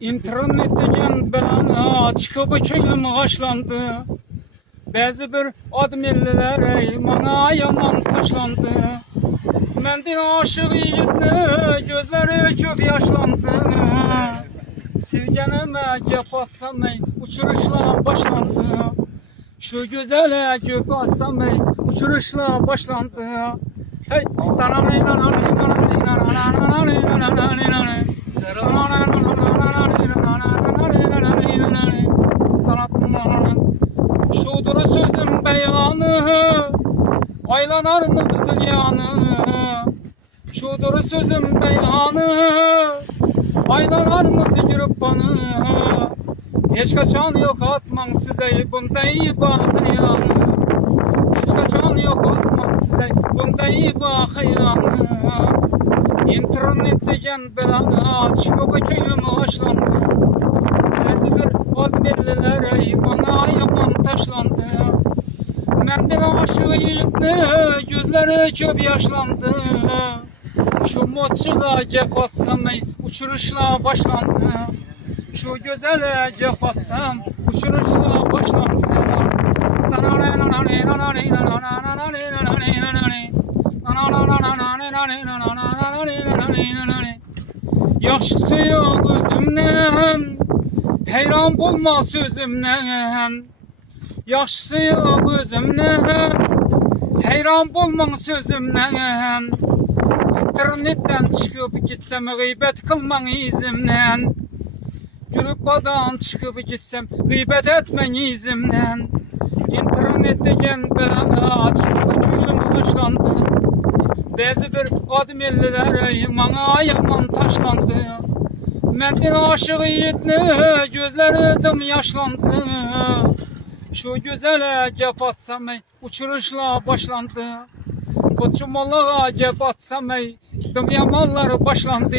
İnternet degen bana çıkıp köylüm başlandı. Bazı bir admilliler bana yaman taşlandı. Mendin aşık yiğitni gözleri çok yaşlandı. Sevgenime gep atsam uçuruşla başlandı. Şu güzele gep atsam uçuruşla başlandı. Hey, şudur sözüm beyanı, aylanar mı dünyanı? Şudur sözüm beyanı, aylanar mı zigirpanı? Hiç kaçan yok atman size bunday bahayanı. Hiç kaçan yok atman size bunday bahayanı. İnternet degen belana çıkıp köylüm başlandı. Bazı bir admilliler bana yaman taşlandı. Mendin aşık yiğitni gözleri çok yaşlandı. Şu motçuğa gep atsam uçuruşla başlandı. Şu güzele gep atsam uçuruşla başlandı. Yaxşısı yok özümden, heyran bulma sözümden. Yaxşısı yok özümden, heyran bulma sözümden. İnternetten çıkıp gitsem gıybet kılman izimden. Gruppadan çıkıp gitsem gıybet etmen izimden. İnternet degen bana çıkıp köylüm başlandı. Bazı bir admilliler bana yaman taşlandı. Mendin aşık yiğitni gözleri dım yaşlandı. Şu güzele gep atsam uçuruşla başlandı. Koçumalığa gep atsam dım yamanlar başlandı.